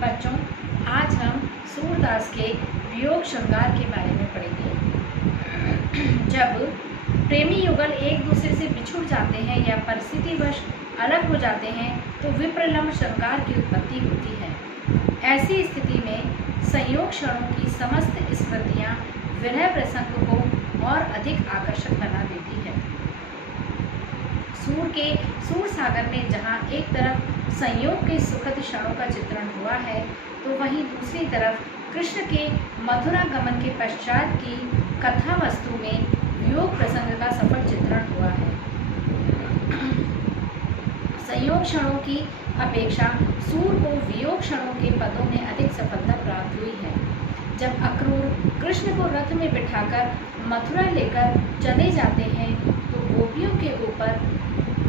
बच्चों, आज हम सूरदास के वियोग श्रृंगार के बारे में पढ़ेंगे। जब प्रेमी युगल एक दूसरे से बिछुड़ जाते हैं या परिस्थितिवश अलग हो जाते हैं तो विप्रलम्ब श्रृंगार की उत्पत्ति होती है। ऐसी स्थिति में संयोग क्षणों की समस्त स्मृतियाँ विरह प्रसंग को और अधिक आकर्षक बना देती है। सूर सागर में जहाँ एक तरफ संयोग के सुखद क्षणों का चित्रण हुआ है तो वहीं दूसरी तरफ कृष्ण के मथुरा गमन के पश्चात की कथा वस्तु में वियोग प्रसंग का सफल चित्रण हुआ है। संयोग क्षणों की अपेक्षा सूर को वियोग क्षणों के पदों में अधिक सफलता प्राप्त हुई है। जब अक्रूर कृष्ण को रथ में बिठाकर मथुरा लेकर चले जाते हैं तो गोपियों के ऊपर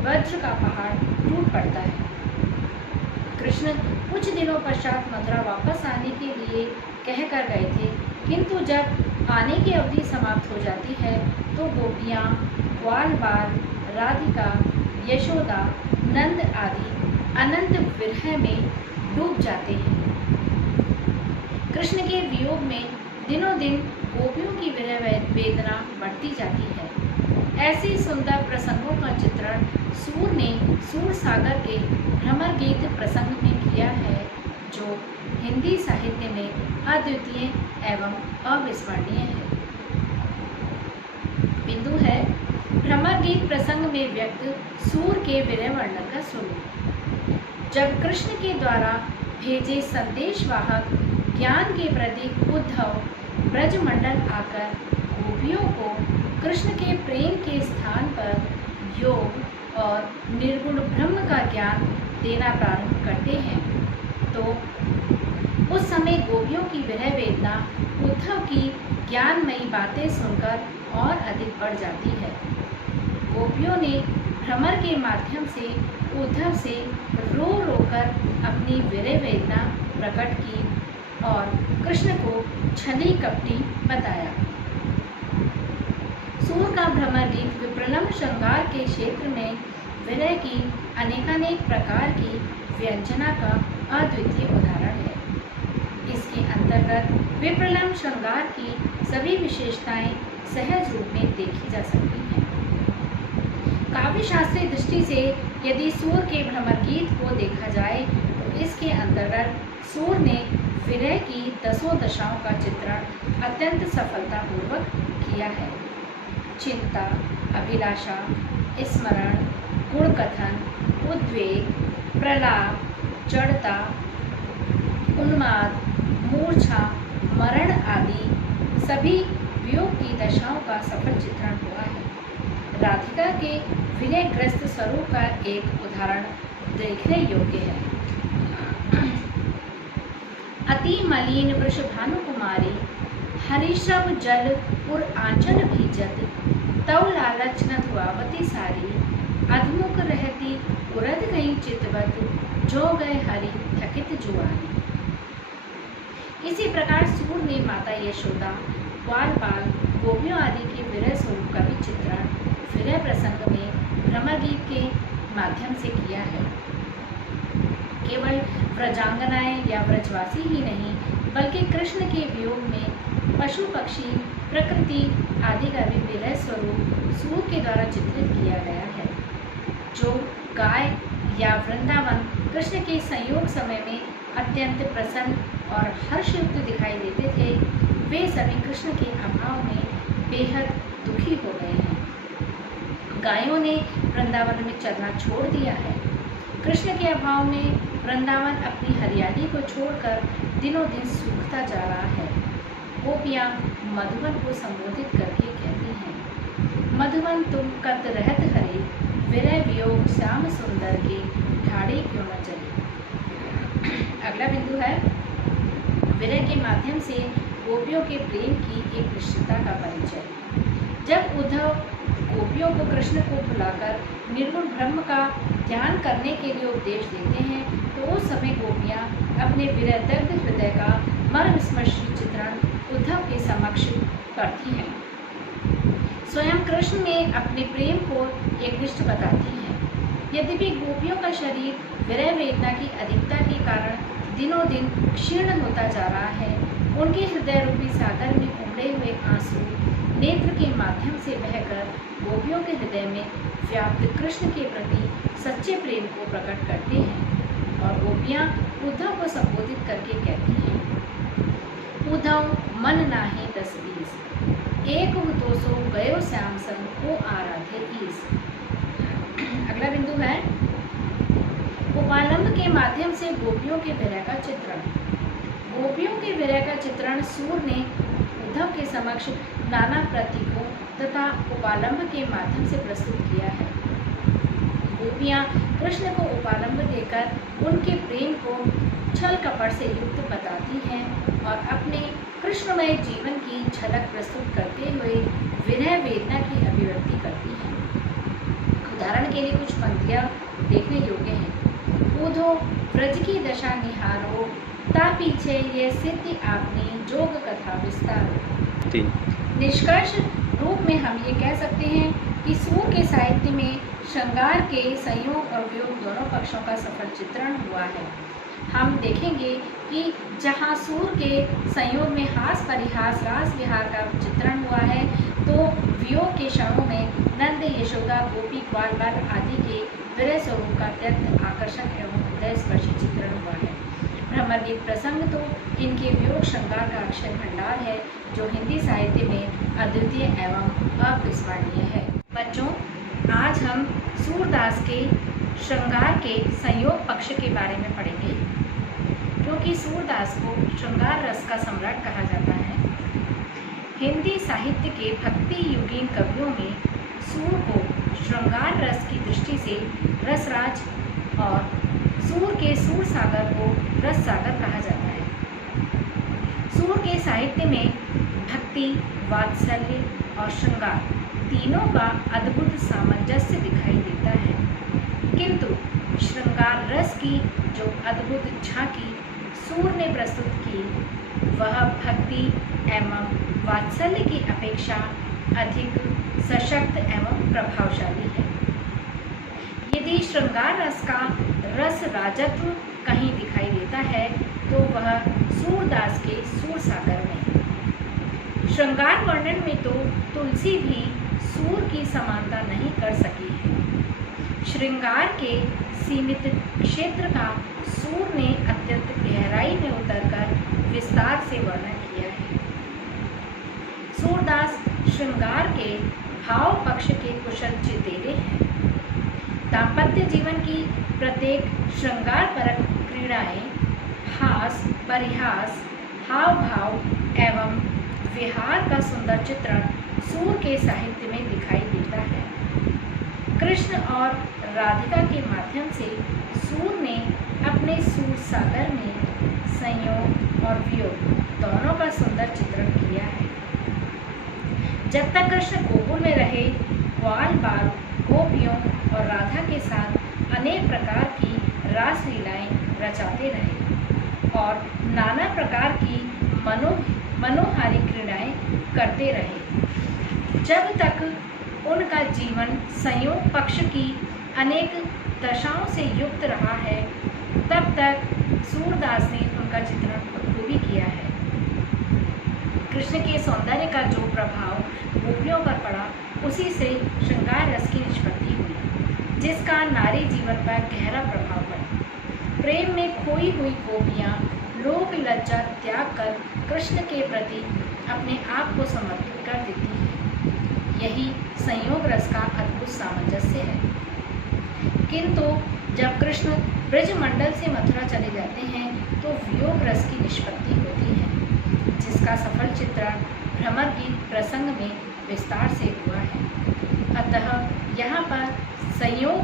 वज्र का पहाड़ टूट पड़ता है। कृष्ण कुछ दिनों पश्चात मथुरा वापस आने के लिए कह कर गए थे, किंतु जब आने की अवधि समाप्त हो जाती है तो गोपियाँ ग्वाल बाल, राधिका, यशोदा, नंद आदि अनंत विरह में डूब जाते हैं। कृष्ण के वियोग में दिनों दिन गोपियों की विरह वेदना बढ़ती जाती है। ऐसे सुंदर प्रसंगों का चित्रण सूर ने सूर सागर के भ्रमर गीत प्रसंग में किया है, जो हिंदी साहित्य में अद्वितीय एवं अविस्मरणीय है। बिंदु है भ्रमर गीत प्रसंग में व्यक्त सूर के विरह वर्णन का स्वरूप। जब कृष्ण के द्वारा भेजे संदेशवाहक ज्ञान के प्रतीक उद्धव ब्रजमंडल आकर गोपियों को कृष्ण के प्रेम के स्थान पर योग और निर्गुण ब्रह्म का ज्ञान देना प्रारंभ करते हैं तो उस समय गोपियों की विरह वेदना उद्धव की ज्ञानमयी बातें सुनकर और अधिक बढ़ जाती है। गोपियों ने भ्रमर के माध्यम से उद्धव से रो रो कर अपनी विरह वेदना प्रकट की और कृष्ण को छली कपटी बताया। सूर का भ्रमर गीत विप्रलम्ब श्रृंगार के क्षेत्र में विरह की अनेकानेक प्रकार की व्यंजना का अद्वितीय उदाहरण है। इसके अंतर्गत विप्रलम्ब श्रृंगार की सभी विशेषताएं सहज रूप में देखी जा सकती हैं। काव्य शास्त्रीय दृष्टि से यदि सूर के भ्रमर गीत को देखा जाए तो इसके अंतर्गत सूर ने विरह की दसों दशाओं का चित्रण अत्यंत सफलतापूर्वक किया है। चिंता, अभिलाषा, स्मरण, गुण कथन, उद्वेग, प्रलाप, जड़ता, उन्माद, मूर्छा, मरण आदि सभी वियोग की दशाओं का सफल चित्रण हुआ है। राधिका के विनयग्रस्त स्वरूप का एक उदाहरण देखने योग्य है। अति मलिन वृषभानु कुमारी हरिश्रव जल पुर आंचल भीजत तव लालच न धुआवती सारी अधमुख रहती उरद गई चितवत जो गए हरि थकित जुआरी। इसी प्रकार सूर ने माता यशोदा, ग्वाल बाल, गोपियों आदि के विरह स्वरूप का भी चित्रण विरह प्रसंग में भ्रमर गीत के माध्यम से किया है। केवल व्रजांगनाएं या व्रजवासी ही नहीं बल्कि कृष्ण के वियोग में पशु पक्षी, प्रकृति आदि का भी विरह स्वरूप सूर के द्वारा चित्रित किया गया है। जो गाय या वृंदावन कृष्ण के संयोग समय में अत्यंत प्रसन्न और हर्षयुक्त दिखाई देते थे, वे सभी कृष्ण के अभाव में बेहद दुखी हो गए हैं। गायों ने वृंदावन में चरना छोड़ दिया है। कृष्ण के अभाव में वृंदावन अपनी हरियाली को छोड़कर दिनों दिन सूखता जा रहा है। गोपियाँ मधुवन को संबोधित करके कहती हैं, मधुवन तुम कत रहत हरे, विरह वियोग श्याम सुंदर के ढाड़े क्यों न चले। अगला बिंदु है विरह के माध्यम से गोपियों के प्रेम की एक निश्चितता का परिचय। जब उद्धव गोपियों को कृष्ण को बुलाकर निर्गुण ब्रह्म का ध्यान करने के लिए उपदेश देते हैं तो उस समय गोपियाँ अपने विरह दग्ध हृदय का मर्मस्पर्शी चित्रण उद्धव के समक्ष करती हैं। स्वयं कृष्ण में अपने प्रेम को एकनिष्ठ बताती हैं। यद्यपि गोपियों का शरीर विरह वेदना की अधिकता के कारण दिनों दिन क्षीण होता जा रहा है। उनके हृदय रूपी सागर में उमड़े हुए आंसू नेत्र के माध्यम से बहकर गोपियों के हृदय में व्याप्त कृष्ण के प्रति सच्चे प्रेम को प्रकट करते हैं। और गोपियाँ उद्धव को संबोधित करके कहती हैं, उद्धव मन नाही 10-20, एक हु तो सो गयो श्याम संग को आराधे ईस। अगला बिंदु है उपालंब के माध्यम से गोपियों के विरह का चित्रण। गोपियों के विरह का चित्रण सूर ने उद्धव के समक्ष नाना प्रतीकों तथा उपालंब के माध्यम से प्रस्तुत किया है। गोपियाँ कृष्ण को उपालंब देकर उनके प्रेम को छल कपट से युक्त बताती हैं और अपने कृष्णमय जीवन की झलक प्रस्तुत करते हुए विरह वेदना की अभिव्यक्ति करती हैं। उदाहरण के लिए कुछ पंक्तियाँ देखने योग्य हैं। उधो व्रज की दशा निहारो, ता पीछे ये सिद्धि आपने जोग कथा विस्तार। निष्कर्ष रूप में हम ये कह सकते हैं कि सूर के साहित्य में श्रृंगार के संयोग और वियोग दोनों पक्षों का सफल चित्रण हुआ है। हम देखेंगे कि जहाँ सूर के संयोग में हास परिहास रास विहार का चित्रण हुआ है, तो वियोग के क्षणों में नंद यशोदा गोपी ग्वाल बाल आदि के विरह स्वरूप का अत्यंत आकर्षक एवं हृदय स्पर्शी चित्रण हुआ है। भ्रमर गीत प्रसंग तो इनके वियोग श्रृंगार का अक्षय भंडार है, जो हिंदी साहित्य में अद्वितीय एवं अविस्मरणीय है। बच्चों, आज हम सूरदास के श्रृंगार के संयोग पक्ष के बारे में पढ़ेंगे, क्योंकि सूरदास को श्रृंगार रस का सम्राट कहा जाता है। हिंदी साहित्य के भक्ति युगीन कवियों में सूर को श्रृंगार रस की दृष्टि से रसराज और सूर के सूर सागर को रस सागर कहा जाता है। सूर के साहित्य में भक्ति, वात्सल्य और श्रृंगार तीनों का अद्भुत सामंजस्य दिखाई देता है, किंतु श्रृंगार रस की जो अद्भुत झांकी सूर ने प्रस्तुत की, वह भक्ति एवं वात्सल्य की अपेक्षा अधिक सशक्त एवं प्रभावशाली है। यदि श्रृंगार रस का रस राजत्व कहीं दिखाई देता है, तो वह सूरदास के सूर सागर में। श्रृंगार वर्णन में तो तुलसी भी सूर की समानता नहीं कर सकी है। श्रृंगार के सीमित क्षेत्र का सूर ने अत्यंत गहराई में उतरकर विस्तार से वर्णन किया है। सूरदास श्रृंगार के भाव पक्ष के कुशल चितेरे हैं। दाम्पत्य जीवन की प्रत्येक श्रृंगार परक क्रीड़ाएं, हास परिहास, हाव भाव एवं विहार का सुंदर चित्रण सूर के साहित्य में दिखाई देता है। कृष्ण और राधिका के माध्यम से सूर ने अपने सूर सागर में संयोग और वियोग दोनों का सुंदर चित्रण किया है। जब तक कृष्ण गोकुल में रहे, ग्वाल बाल गोपियों और राधा के साथ अनेक प्रकार की रास लीलाएं रचाते रहे और नाना प्रकार की मनोहारी क्रीड़ाएं करते रहे। जब तक उनका जीवन संयोग पक्ष की अनेक दशाओं से युक्त रहा है, तब तक सूरदास ने उनका चित्रण बखूबी किया है। कृष्ण के सौंदर्य का जो प्रभाव गोपियों पर पड़ा, उसी से श्रृंगार रस की निष्पत्ति हुई, जिसका नारी जीवन पर गहरा प्रभाव पड़ा। प्रेम में खोई हुई गोपियाँ लोक लज्जा त्याग कर कृष्ण के प्रति अपने आप को समर्पित कर देती हैं। यही संयोग रस का अद्भुत सामंजस्य है। किंतु जब कृष्ण ब्रजमंडल से मथुरा चले जाते हैं, तो वियोग रस की निष्पत्ति होती है, जिसका सफल चित्रण भ्रमर गीत प्रसंग में विस्तार से हुआ है। अतः यहाँ पर संयोग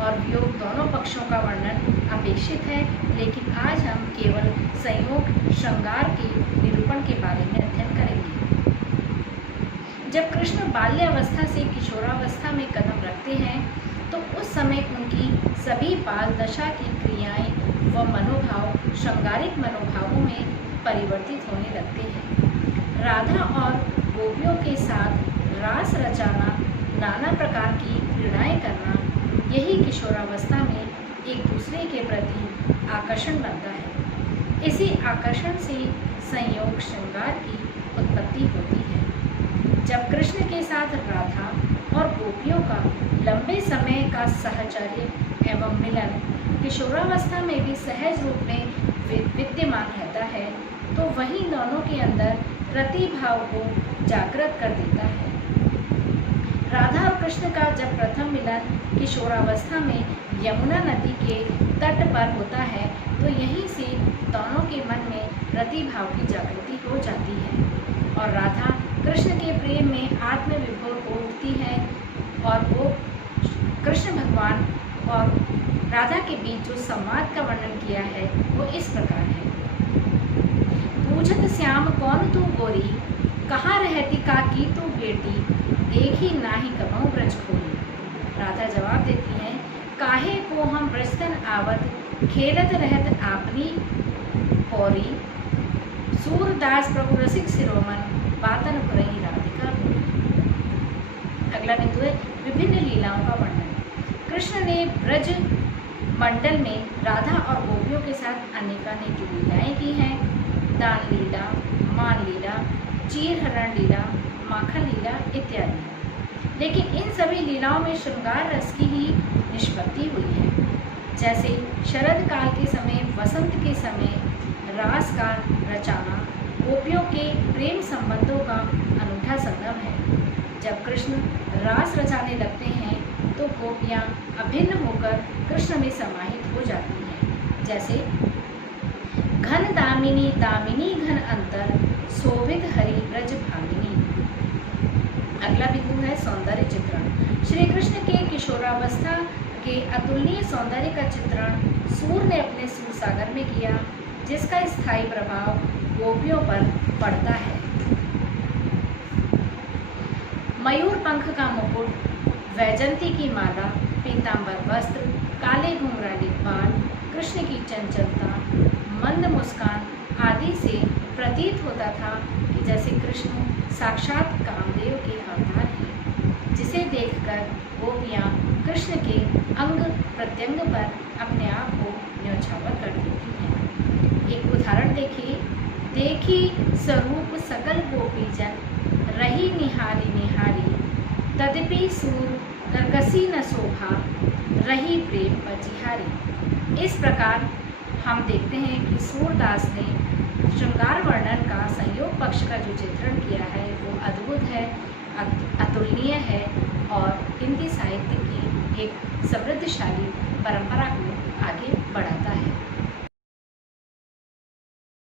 और वियोग दोनों पक्षों का वर्णन अपेक्षित है, लेकिन आज हम केवल संयोग श्रृंगार के निरूपण के बारे में अध्ययन करेंगे। जब कृष्ण बाल्यावस्था से किशोरावस्था में कदम रखते हैं, तो उस समय उनकी सभी बाल दशा की क्रियाएं व मनोभाव श्रृंगारिक मनोभावों में परिवर्तित होने लगते हैं। राधा और गोपियों के साथ रास रचाना, नाना प्रकार की क्रीड़ाएं करना, यही किशोरावस्था में एक दूसरे के प्रति आकर्षण बनता है। इसी आकर्षण से संयोग श्रृंगार की उत्पत्ति होती है। जब कृष्ण के साथ राधा और गोपियों का लंबे समय का सहचर्य एवं मिलन किशोरावस्था में भी सहज रूप में विद्यमान रहता है, तो वहीं दोनों के अंदर प्रतिभाव को जागृत कर देता है। राधा और कृष्ण का जब प्रथम मिलन किशोरावस्था में यमुना नदी के तट पर होता है, तो यहीं से दोनों के मन में प्रतिभाव की जागृति हो जाती है और राधा कृष्ण के प्रेम में आत्मविभोर हो उठती है। और वो कृष्ण भगवान और राधा के बीच जो संवाद का वर्णन किया है वो इस प्रकार है। पूछत श्याम कौन तू गोरी, कहाँ रहती काकी तू बेटी, देखी नाही कबहु ब्रज खोरी। राधा जवाब देती है, काहे को हम ब्रजतन आवत, खेलत रहत आपनी पौरी। सूरदास प्रभु रसिक शिरोमन, बातन पुरई राधिका बोली। अगला बिंदु है विभिन्न लीलाओं का वर्णन। कृष्ण ने ब्रज मंडल में राधा और गोपियों के साथ अनेकानेक लीलाएं की हैं। दान लीला, मान लीला, चीर हरण लीला, माखन लीला इत्यादि। लेकिन इन सभी लीलाओं में श्रृंगार रस की ही निष्पत्ति हुई है। जैसे शरद काल के समय, वसंत के समय रास का रचाना गोपियों के प्रेम संबंधों का अनूठा संगम है। जब कृष्ण रास रचाने लगते हैं तो गोपियाँ अभिन्न होकर कृष्ण में समाहित हो जाती हैं। जैसे घन दामिनी दामिनी घन अंतर, शोभित हरि ब्रज भामिनी। अगला बिंदु है सौंदर्य चित्रण। श्री कृष्ण के किशोरावस्था के अतुलनीय सौंदर्य का चित्रण सूर ने अपने सूरसागर में किया, जिसका स्थायी प्रभाव गोपियों पर पड़ता है। मयूर पंख का मुकुट, वैजंती की माला, पीतांबर वस्त्र, काले घुंघराले बाल, कृष्ण की चंचलता, मंद मुस्कान आदि से प्रतीत होता था कि जैसे कृष्ण साक्षात कामदेव के अवतार हैं, जिसे देखकर गोपियाँ कृष्ण के अंग प्रत्यंग पर अपने आप को न्यौछावर कर देती हैं। एक उदाहरण देखिए। देखी स्वरूप सकल गोपीजन, रही निहारी निहारी, तदपि सूर नरकसी न शोभा, रही प्रेम पचिहारी। इस प्रकार हम देखते हैं कि सूरदास ने श्रृंगार वर्णन का संयोग पक्ष का जो चित्रण किया है वो अद्भुत है, अतुलनीय है और हिंदी साहित्य की एक समृद्धशाली परंपरा को आगे बढ़ाता है।